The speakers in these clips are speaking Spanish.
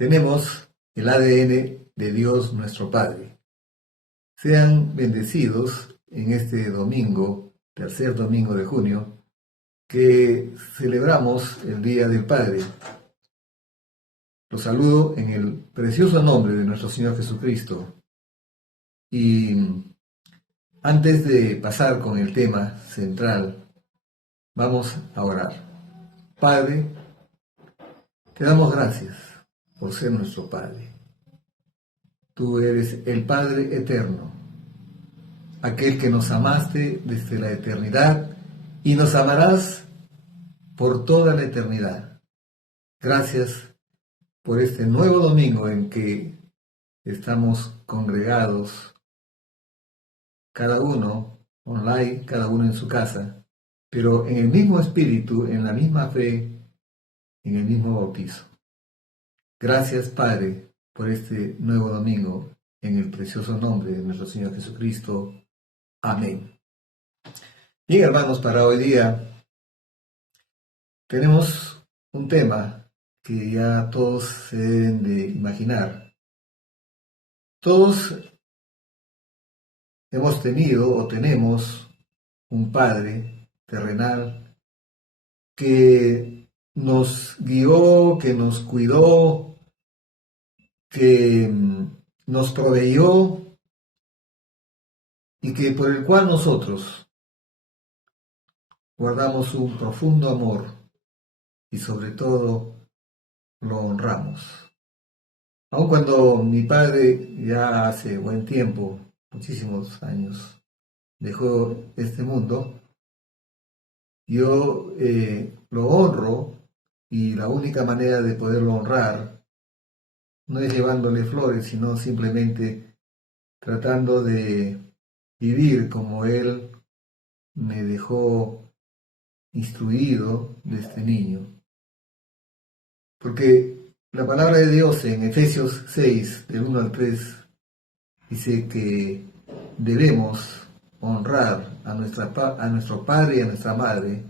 Tenemos el ADN de Dios nuestro Padre. Sean bendecidos en este domingo, tercer domingo de junio, que celebramos el Día del Padre. Los saludo en el precioso nombre de nuestro Señor Jesucristo. Y antes de pasar con el tema central, vamos a orar. Padre, te damos gracias por ser nuestro Padre. Tú eres el Padre eterno, aquel que nos amaste desde la eternidad y nos amarás por toda la eternidad. Gracias por este nuevo domingo en que estamos congregados, cada uno online, cada uno en su casa, pero en el mismo espíritu, en la misma fe, en el mismo bautizo. Gracias, Padre, por este nuevo domingo, en el precioso nombre de nuestro Señor Jesucristo. Amén. Bien, hermanos, para hoy día tenemos un tema que ya todos se deben de imaginar. Todos hemos tenido o tenemos un Padre terrenal que nos guió, que nos cuidó, que nos proveyó y que por el cual nosotros guardamos un profundo amor y sobre todo lo honramos. Aun cuando mi padre ya hace buen tiempo, muchísimos años, dejó este mundo, yo lo honro, y la única manera de poderlo honrar no es llevándole flores, sino simplemente tratando de vivir como él me dejó instruido desde niño. Porque la palabra de Dios en Efesios 6, del 1 al 3, dice que debemos honrar a nuestro padre y a nuestra madre,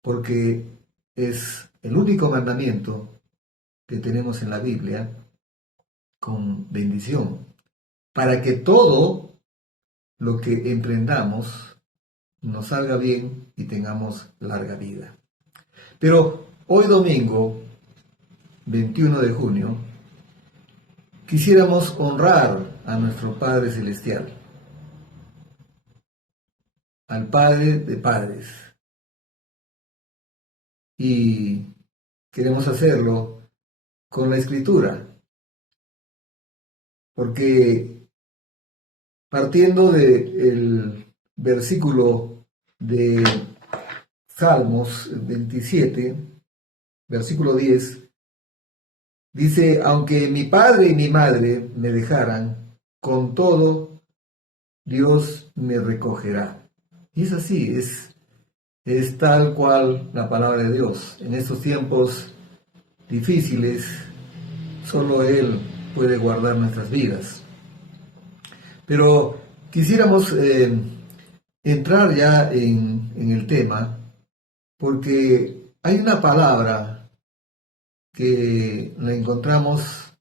porque es el único mandamiento que tenemos en la Biblia con bendición, para que todo lo que emprendamos nos salga bien y tengamos larga vida. Pero hoy domingo, 21 de junio, quisiéramos honrar a nuestro Padre Celestial, al Padre de Padres. Y queremos hacerlo con la Escritura, porque partiendo del versículo de Salmos 27, versículo 10, dice: aunque mi padre y mi madre me dejaran, con todo Dios me recogerá. Y es así, es tal cual la palabra de Dios. En estos tiempos difíciles, solo Él puede guardar nuestras vidas. Pero quisiéramos entrar ya en el tema, porque hay una palabra que la encontramos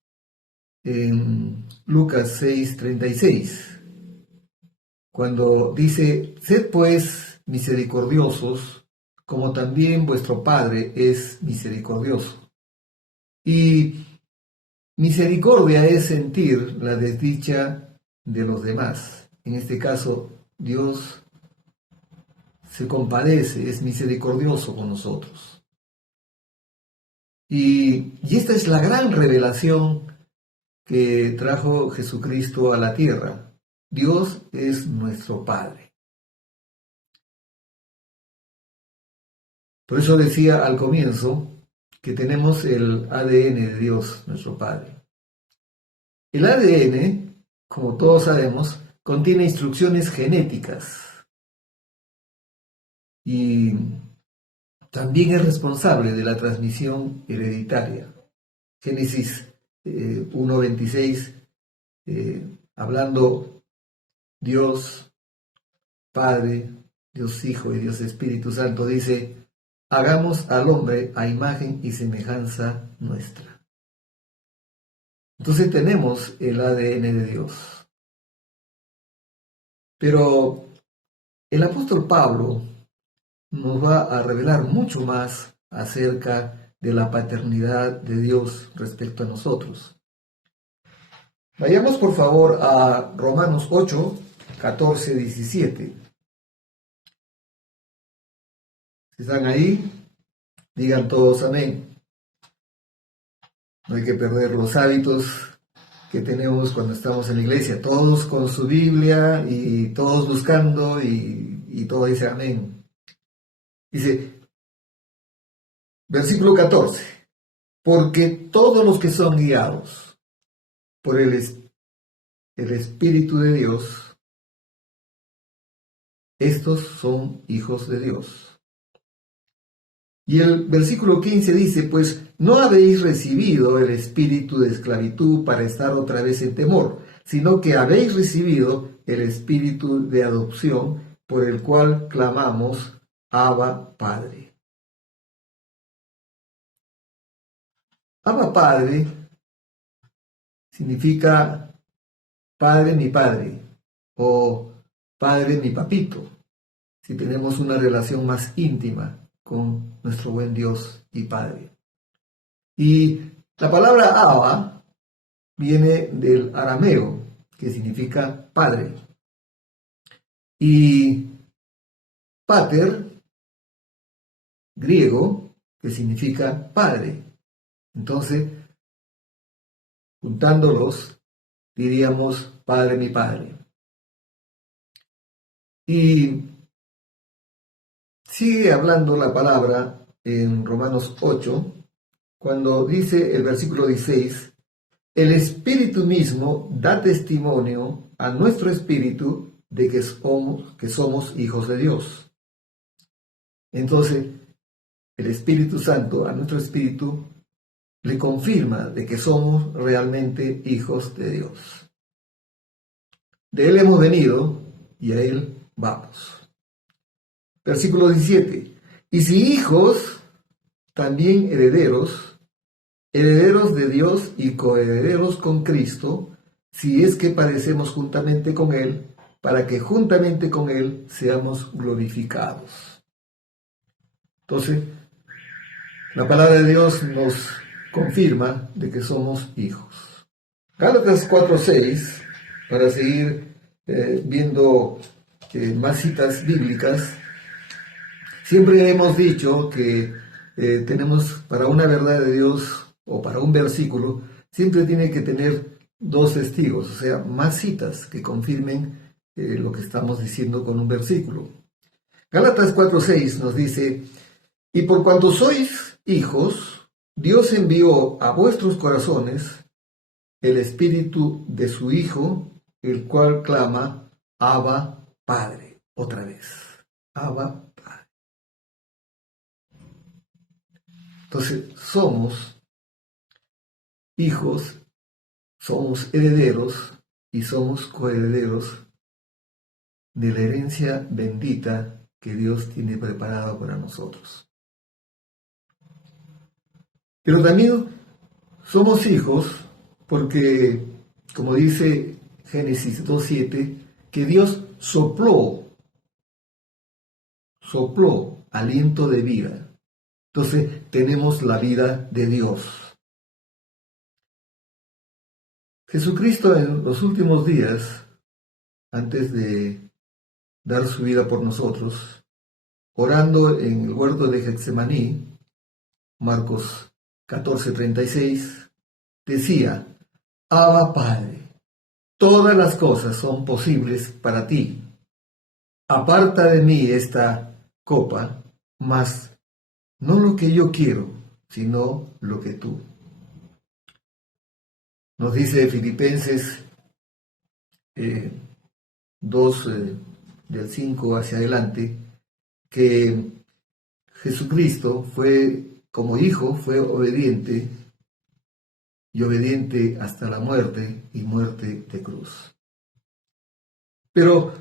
en Lucas 6:36, cuando dice: sed pues misericordiosos, como también vuestro Padre es misericordioso. Y misericordia es sentir la desdicha de los demás. En este caso, Dios se compadece, es misericordioso con nosotros. Y esta es la gran revelación que trajo Jesucristo a la tierra. Dios es nuestro Padre. Por eso decía al comienzo que tenemos el ADN de Dios, nuestro Padre. El ADN, como todos sabemos, contiene instrucciones genéticas y también es responsable de la transmisión hereditaria. Génesis 1:26, hablando Dios Padre, Dios Hijo y Dios Espíritu Santo, dice: hagamos al hombre a imagen y semejanza nuestra. Entonces tenemos el ADN de Dios. Pero el apóstol Pablo nos va a revelar mucho más acerca de la paternidad de Dios respecto a nosotros. Vayamos por favor a Romanos 8, 14, 17. Si están ahí, digan todos amén. No hay que perder los hábitos que tenemos cuando estamos en la iglesia, todos con su Biblia y todos buscando y todo dice amén. Dice, versículo 14, porque todos los que son guiados por el Espíritu de Dios, estos son hijos de Dios. Y el versículo 15 dice, pues no habéis recibido el espíritu de esclavitud para estar otra vez en temor, sino que habéis recibido el espíritu de adopción por el cual clamamos, Abba Padre. Abba Padre significa Padre mi Padre o Padre mi Papito, si tenemos una relación más íntima con nuestro buen Dios y Padre. Y la palabra Abba viene del arameo, que significa padre. Y pater, griego, que significa padre. Entonces, juntándolos, diríamos Padre mi Padre. Y sigue hablando la palabra en Romanos 8, cuando dice el versículo 16, el Espíritu mismo da testimonio a nuestro espíritu de que somos hijos de Dios. Entonces, el Espíritu Santo a nuestro espíritu le confirma de que somos realmente hijos de Dios. De Él hemos venido y a Él vamos. Versículo 17. Y si hijos, también herederos, herederos de Dios y coherederos con Cristo, si es que padecemos juntamente con Él, para que juntamente con Él seamos glorificados. Entonces, la palabra de Dios nos confirma de que somos hijos. Gálatas 4:6, para seguir viendo más citas bíblicas, siempre hemos dicho que tenemos para una verdad de Dios o para un versículo, siempre tiene que tener dos testigos, o sea, más citas que confirmen lo que estamos diciendo con un versículo. Gálatas 4:6 nos dice, y por cuanto sois hijos, Dios envió a vuestros corazones el espíritu de su Hijo, el cual clama, Abba Padre. Otra vez, Abba Padre. Entonces, somos hijos, somos herederos y somos coherederos de la herencia bendita que Dios tiene preparada para nosotros. Pero también somos hijos porque, como dice Génesis 2:7, que Dios sopló aliento de vida. Entonces tenemos la vida de Dios. Jesucristo en los últimos días, antes de dar su vida por nosotros, orando en el huerto de Getsemaní, Marcos 14:36, decía, Abba Padre, todas las cosas son posibles para ti. Aparta de mí esta copa, mas no lo que yo quiero, sino lo que tú. Nos dice Filipenses 2, del 5 hacia adelante, que Jesucristo como hijo, fue obediente y obediente hasta la muerte y muerte de cruz. Pero,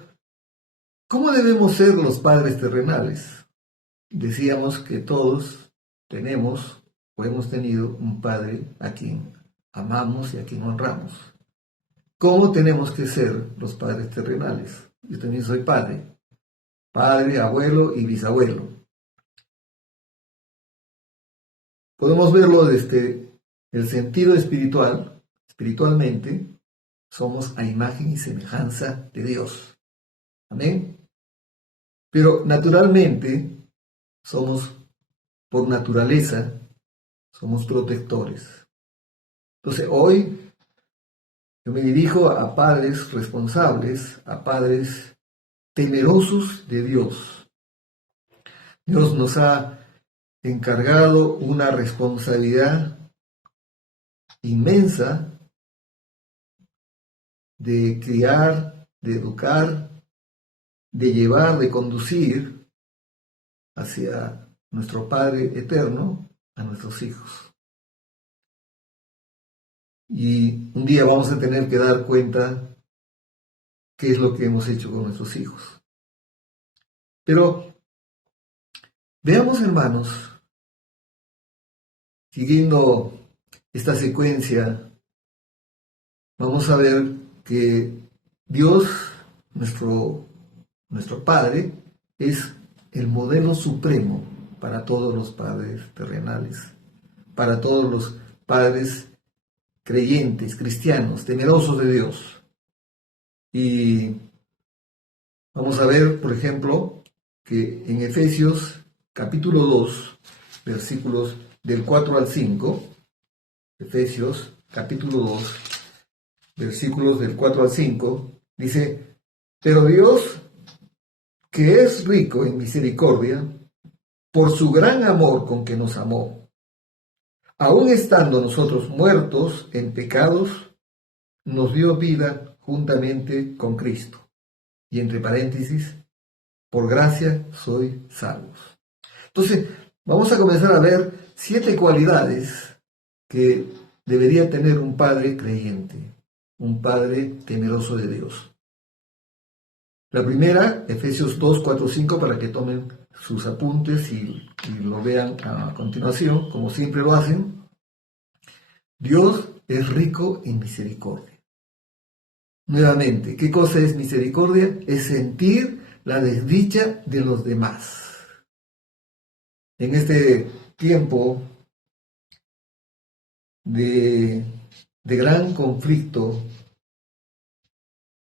¿cómo debemos ser los padres terrenales? Decíamos que todos tenemos o hemos tenido un padre a quien amamos y a quien honramos. ¿Cómo tenemos que ser los padres terrenales? Yo también soy padre, abuelo y bisabuelo. Podemos verlo desde el sentido espiritual. Espiritualmente, somos a imagen y semejanza de Dios. Amén. Pero naturalmente, por naturaleza, somos protectores. Entonces, hoy yo me dirijo a padres responsables, a padres temerosos de Dios. Dios nos ha encargado una responsabilidad inmensa de criar, de educar, de llevar, de conducir hacia nuestro Padre eterno a nuestros hijos. Y un día vamos a tener que dar cuenta qué es lo que hemos hecho con nuestros hijos. Pero veamos, hermanos, siguiendo esta secuencia, vamos a ver que Dios, nuestro Padre, es el modelo supremo para todos los padres terrenales, para todos los padres creyentes, cristianos, temerosos de Dios. Y vamos a ver, por ejemplo, que en Efesios capítulo 2, versículos del 4 al 5, Efesios capítulo 2, versículos del 4 al 5, dice, pero Dios, que es rico en misericordia, por su gran amor con que nos amó, aun estando nosotros muertos en pecados, nos dio vida juntamente con Cristo. Y entre paréntesis, por gracia sois salvos. Entonces, vamos a comenzar a ver 7 cualidades que debería tener un padre creyente, un padre temeroso de Dios. La primera, Efesios 2, 4, 5, para que tomen sus apuntes y lo vean a continuación, como siempre lo hacen. Dios es rico en misericordia. Nuevamente, ¿qué cosa es misericordia? Es sentir la desdicha de los demás. En este tiempo de gran conflicto,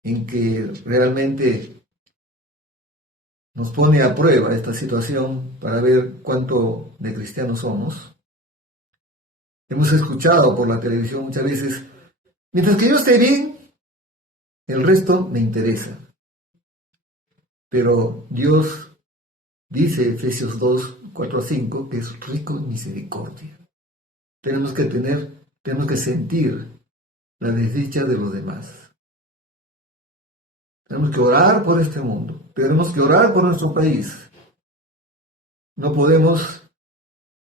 en que realmente nos pone a prueba esta situación para ver cuánto de cristianos somos, hemos escuchado por la televisión muchas veces, mientras que yo esté bien, el resto me interesa. Pero Dios dice, Efesios 2, 4 a 5, que es rico en misericordia. Tenemos que sentir la desdicha de los demás. Tenemos que orar por este mundo. Tenemos que orar por nuestro país. No podemos,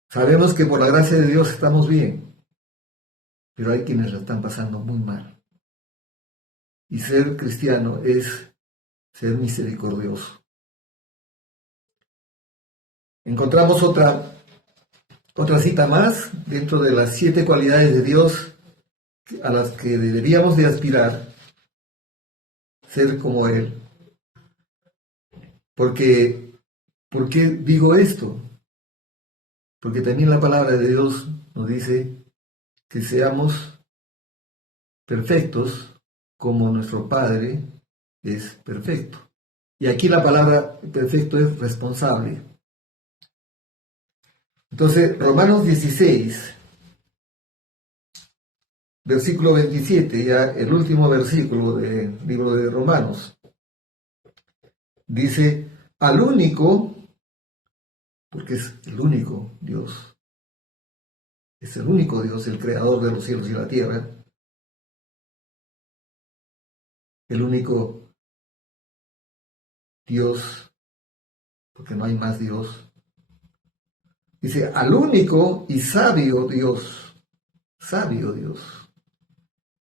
sabemos que por la gracia de Dios estamos bien, pero hay quienes lo están pasando muy mal. Y ser cristiano es ser misericordioso. Encontramos otra cita más dentro de las 7 cualidades de Dios a las que deberíamos de aspirar, ser como Él. ¿Por qué digo esto? Porque también la palabra de Dios nos dice que seamos perfectos como nuestro Padre es perfecto. Y aquí la palabra perfecto es responsable. Entonces, Romanos 16, versículo 27, ya el último versículo del libro de Romanos, dice, al único, porque es el único Dios, es el único Dios, el creador de los cielos y la tierra, el único Dios, porque no hay más Dios. Dice, al único y sabio Dios,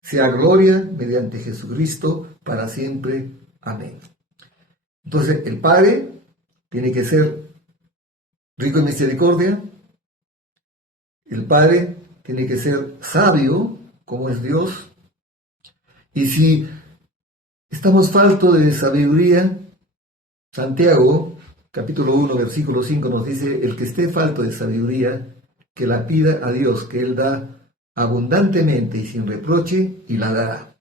sea gloria mediante Jesucristo para siempre. Amén. Entonces, el Padre tiene que ser rico en misericordia. El Padre tiene que ser sabio cómo es Dios. Y si estamos faltos de sabiduría, Santiago, capítulo 1, versículo 5 nos dice, el que esté falto de sabiduría, que la pida a Dios, que Él da abundantemente y sin reproche, y la dará.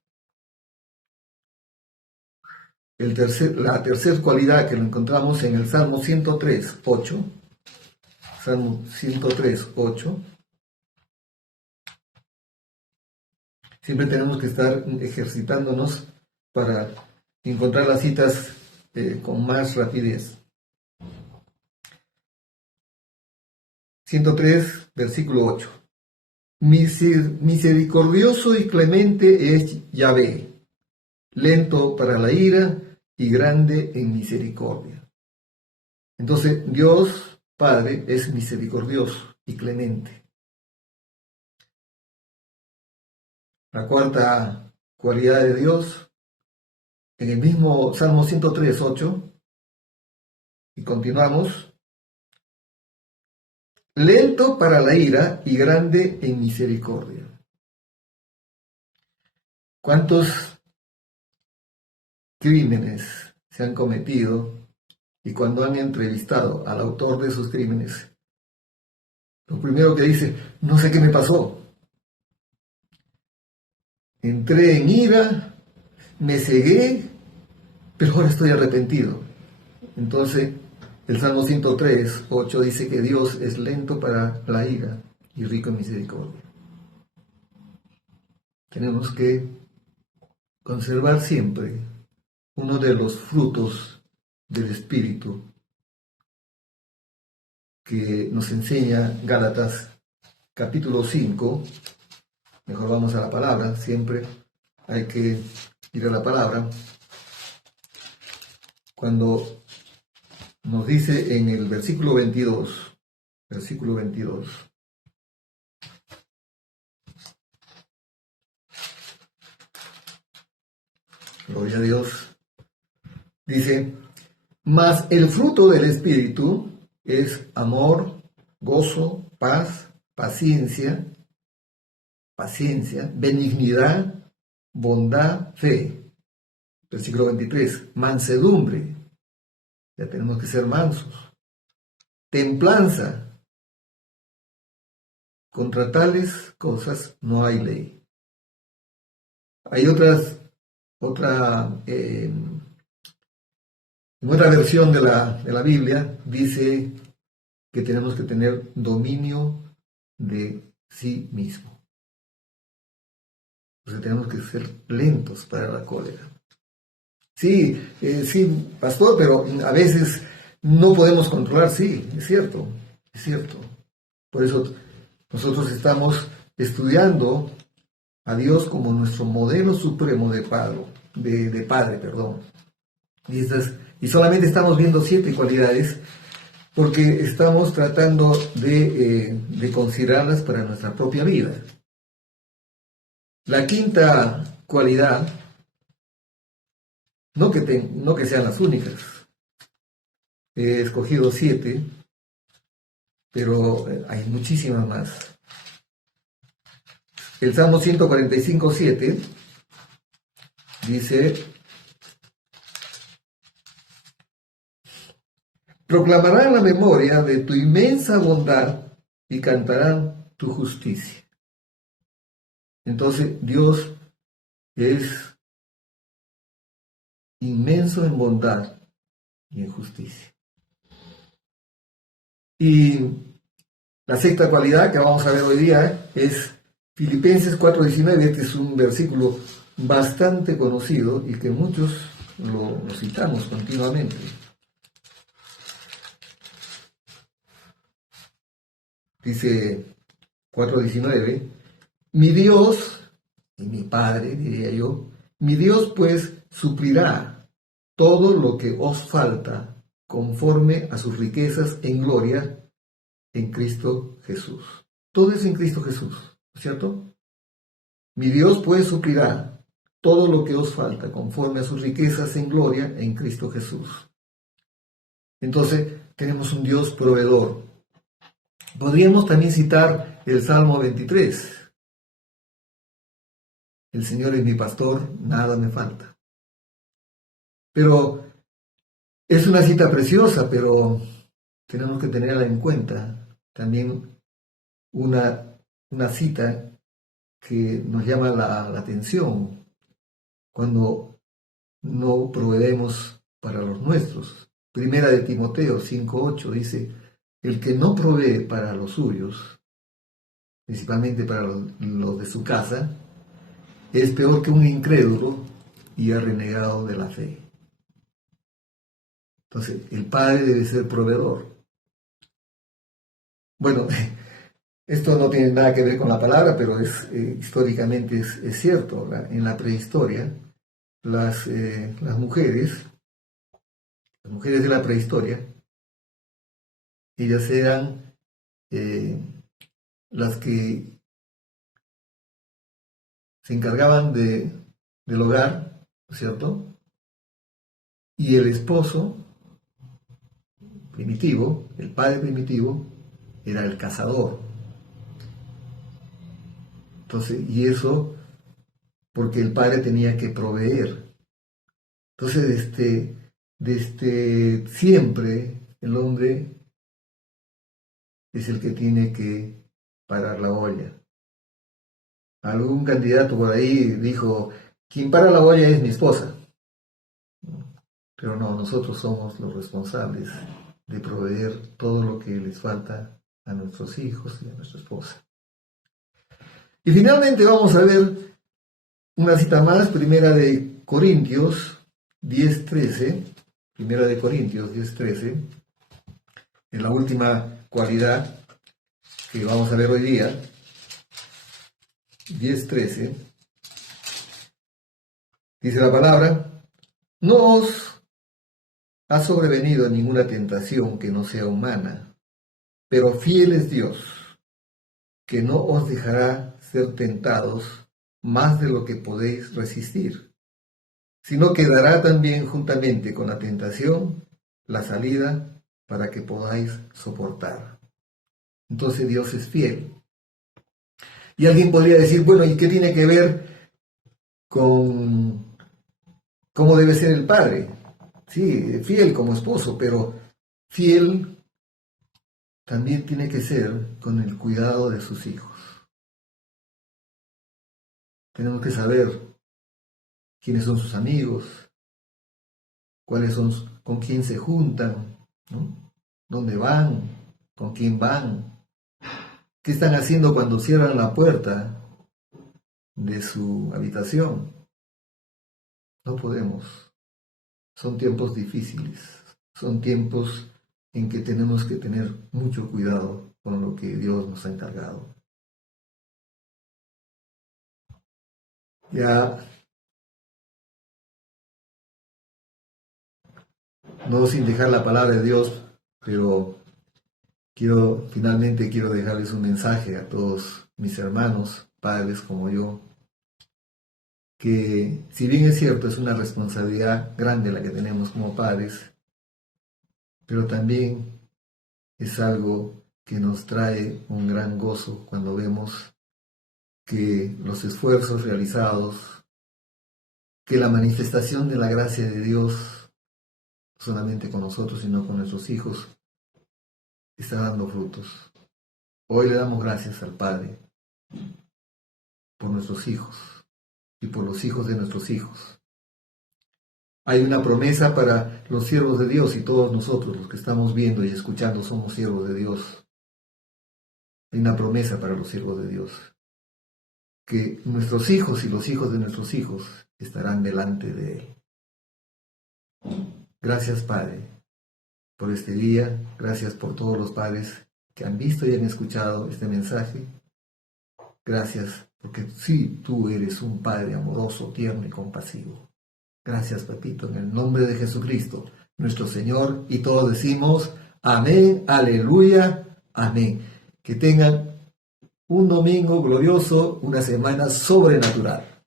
La tercera cualidad que lo encontramos en el Salmo 103, 8. Salmo 103, 8. Siempre tenemos que estar ejercitándonos para encontrar las citas con más rapidez. 103, versículo 8. Misericordioso y clemente es Yahvé, lento para la ira y grande en misericordia. Entonces, Dios Padre es misericordioso y clemente. La cuarta cualidad de Dios, en el mismo Salmo 103, 8, y continuamos, lento para la ira y grande en misericordia. ¿Cuántos crímenes se han cometido y cuando han entrevistado al autor de esos crímenes, lo primero que dice, no sé qué me pasó? Entré en ira, me cegué, pero ahora estoy arrepentido. Entonces, el Salmo 103, 8 dice que Dios es lento para la ira y rico en misericordia. Tenemos que conservar siempre uno de los frutos del Espíritu que nos enseña Gálatas capítulo 5. Mejor vamos a la palabra, siempre hay que ir a la palabra. Cuando nos dice en el versículo 22, gloria a Dios, dice, mas el fruto del Espíritu es amor, gozo, paz, paciencia, benignidad, bondad, fe. Versículo 23, mansedumbre, ya tenemos que ser mansos, templanza, contra tales cosas no hay ley. Hay en otra versión de la Biblia dice que tenemos que tener dominio de sí mismo. Entonces tenemos que ser lentos para la cólera. Sí, pastor, pero a veces no podemos controlar, sí, es cierto. Por eso nosotros estamos estudiando a Dios como nuestro modelo supremo de padre. Y solamente estamos viendo 7 cualidades porque estamos tratando de considerarlas para nuestra propia vida. La quinta cualidad, no que sean las únicas, he escogido 7, pero hay muchísimas más. El Salmo 145, 7 dice, proclamarán la memoria de tu inmensa bondad y cantarán tu justicia. Entonces, Dios es inmenso en bondad y en justicia. Y la sexta cualidad que vamos a ver hoy día es Filipenses 4:19. Este es un versículo bastante conocido y que muchos lo citamos continuamente. Dice 4:19, mi Dios y mi Padre, diría yo, mi Dios pues suplirá todo lo que os falta conforme a sus riquezas en gloria en Cristo Jesús. Todo es en Cristo Jesús, ¿cierto? Mi Dios pues suplirá todo lo que os falta conforme a sus riquezas en gloria en Cristo Jesús. Entonces, tenemos un Dios proveedor. Podríamos también citar el Salmo 23. el Señor es mi pastor, nada me falta. Pero es una cita preciosa, pero tenemos que tenerla en cuenta. También una cita que nos llama la atención cuando no proveemos para los nuestros. Primera de Timoteo 5:8 dice, el que no provee para los suyos, principalmente para los de su casa, es peor que un incrédulo y ha renegado de la fe. Entonces, el padre debe ser proveedor. Bueno, esto no tiene nada que ver con la palabra, pero históricamente es cierto. En la prehistoria, las mujeres de la prehistoria, ellas eran las que se encargaban del hogar, ¿cierto? Y el esposo primitivo, el padre primitivo, era el cazador. Entonces, y eso porque el padre tenía que proveer. Entonces, desde siempre el hombre es el que tiene que parar la olla. Algún candidato por ahí dijo, quien para la olla es mi esposa. Pero no, nosotros somos los responsables de proveer todo lo que les falta a nuestros hijos y a nuestra esposa. Y finalmente vamos a ver una cita más, Primera de Corintios 10:13, Primera de Corintios 10:13, en la última cualidad que vamos a ver hoy día, 10:13, dice la palabra, no os ha sobrevenido ninguna tentación que no sea humana, pero fiel es Dios, que no os dejará ser tentados más de lo que podéis resistir, sino que dará también juntamente con la tentación la salida para que podáis soportar. Entonces Dios es fiel. Y alguien podría decir, bueno, ¿y qué tiene que ver con cómo debe ser el padre? Sí, fiel como esposo, pero fiel también tiene que ser con el cuidado de sus hijos. Tenemos que saber quiénes son sus amigos, cuáles son, con quién se juntan, ¿no? ¿Dónde van? ¿Con quién van? ¿Qué están haciendo cuando cierran la puerta de su habitación? No podemos. Son tiempos difíciles. Son tiempos en que tenemos que tener mucho cuidado con lo que Dios nos ha encargado. Ya no sin dejar la palabra de Dios, pero finalmente quiero dejarles un mensaje a todos mis hermanos, padres como yo, que si bien es cierto, es una responsabilidad grande la que tenemos como padres, pero también es algo que nos trae un gran gozo cuando vemos que los esfuerzos realizados, que la manifestación de la gracia de Dios, no solamente con nosotros, sino con nuestros hijos, está dando frutos. Hoy le damos gracias al Padre por nuestros hijos y por los hijos de nuestros hijos. Hay una promesa para los siervos de Dios y todos nosotros, los que estamos viendo y escuchando, somos siervos de Dios. Hay una promesa para los siervos de Dios, que nuestros hijos y los hijos de nuestros hijos estarán delante de Él. Gracias, Padre, por este día. Gracias por todos los padres que han visto y han escuchado este mensaje. Gracias porque sí, tú eres un Padre amoroso, tierno y compasivo. Gracias, papito, en el nombre de Jesucristo, nuestro Señor, y todos decimos amén, aleluya, amén. Que tengan un domingo glorioso, una semana sobrenatural.